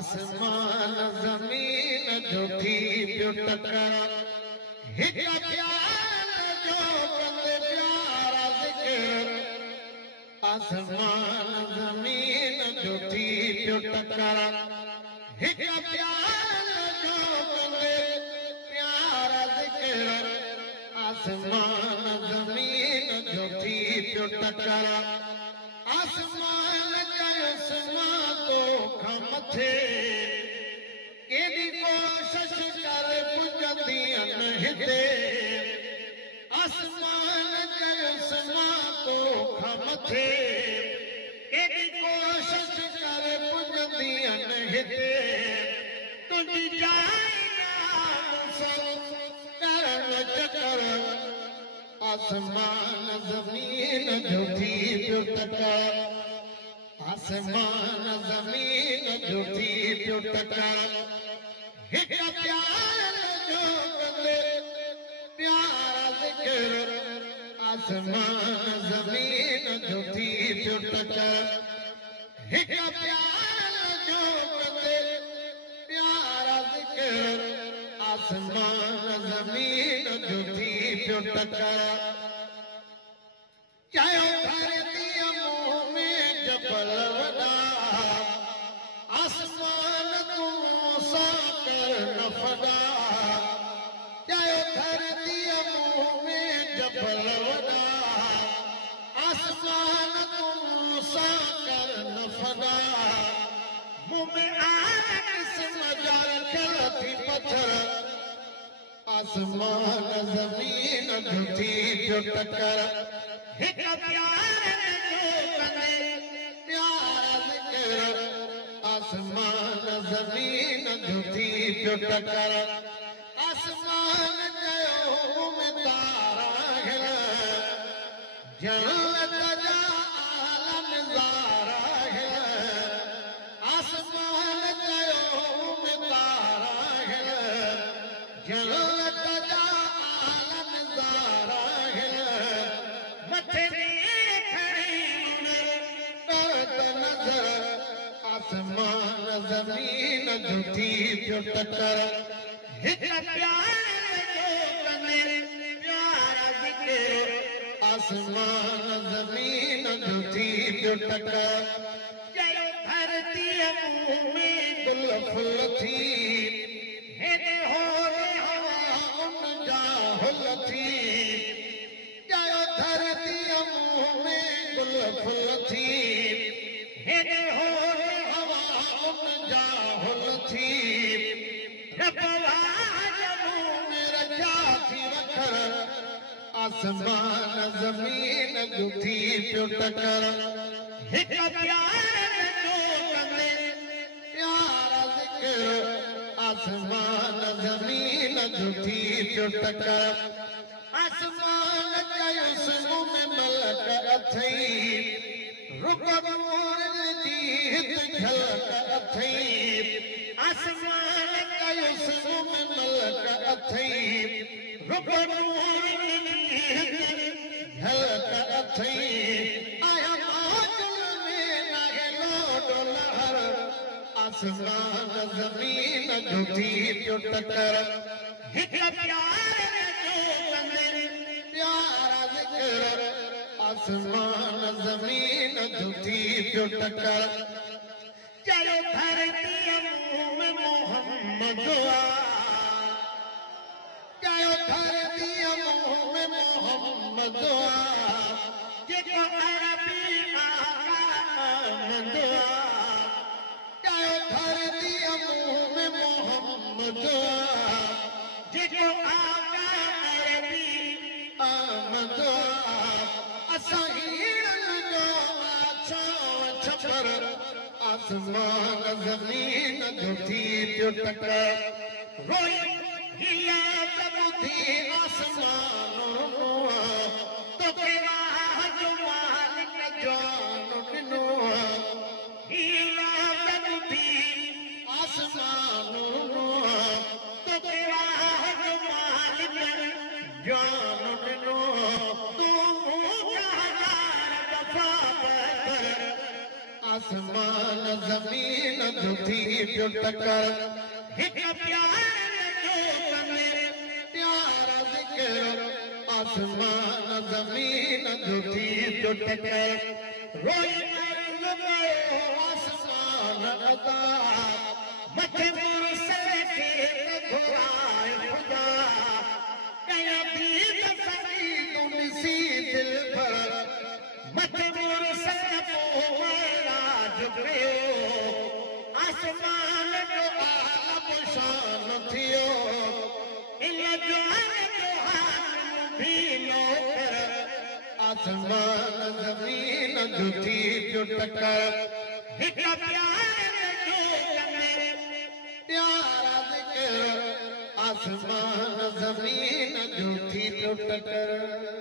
आसमान ज़मीन जो थी पियो टकर हिक प्यार जो कंदे प्यारा ज़िक्र आसमान ज़मीन जो थी पियो टकर हिक प्यार जो कंदे प्यारा ज़िक्र आसमान ज़मीन जो थी पियो टकर आसमान चयुसि तो मथे केॾी कोशिश कर पुॼंदी हिते आसमान चयुसि तो मथे केॾी कोशिश कर पुॼंदी हिते तुंहिंजी जाइ करण चकर आसमान ज़मीन जो थी पियो टकर आसमान ज़मीन जो थी पियो टकर हिक प्यार जो कंदे प्यारा ज़िक्र आसमान ज़मीन जो थी पियो टकर हिक प्यार जो कंदे प्यारा ज़िक्र आसमान ज़मीन जो थी पियो टकर चयो धरतीअ मुंहं में जबल वॾा आसमान तूं सां कर न फॾा चयो धरतीअ मुंहं में जबल वॾा आसमान तूं सां कर न फॾा मुंहं में आन क़िस्म जा रखियल थी पथर आसमान ज़मीन जो थी पियो टकर हिक प्यार जो कंदे प्यारा ज़िक्र आसमान ज़मीन जो थी पियो टकर आसमान चयो में तारा हिल जन्नत जा आलम ज़ारा हिल आसमान चयो में तारा हिल जन्नत जा आलम ज़ारा हिल मथे आसमान ज़मीन जो थी पियो टकर हिक प्यार जो कंदे प्यारा ज़िक्र आसमान ज़मीन जो थी पियो टकर चयो धरतीअ मुंहं में गुल फुल थी हेॾे होॾे हवा उन जा हुल थी चयो धरतीअ मुंहं में गुल फुल थी हेॾे होॾे जा हुल थी रखा थी वखर आसमान ज़मीन जो थी पियो टकर हिक प्यार जो कंदे प्यारा ज़िक्र आसमान ज़मीन जो थी पियो टकर आसमान चयुसि मुंहं में मलक अथई रुक जी हित झलक अथई आसमान चयुसि मुंहं में मलक अथई रुक झलक अथई आया मौजुल में नाहे लोडो लहर आसमान ज़मीन जो थी पियो टकर हिक प्यार जो कंदे प्यारा ज़िक्र आसमान ज़मीन जो थी पियो टकर चयो धरतीअ मुंहं में मोहम्मद चयो धरतीअ मुंहं में मोहम्मद जेको अरबी आमद चयो धरतीअ मुंहं में मोहम्मद जेको आका अरबी आमद असां आसमान ज़मीन जो थी पियो टकर रोई हिला ॿुधी आसमान तोखे राह जो मालिक जान ॾिनो हिला ॿुधी आसमान तोखे राह जो मालिक जान ॾिनो आसमान ज़मीन जो थी जो टकर हिक प्यारे जो कने प्यारा ज़िक्र आसमान ज़मीन जो थी जो टकर रोई अर्ज़ कयो आसमान अदा मथे मुरसल खे घुराए खुदा कया थी सही तूं ॾिसी दिल भर मथे मुरसल आसमान जो आलम शान थियो इन जो भी नौकर आसमान ज़मीन जो थी जो टकर हिक प्यारे जो कने प्यारा ज़िक्र आसमान ज़मीन जो थी जो टकर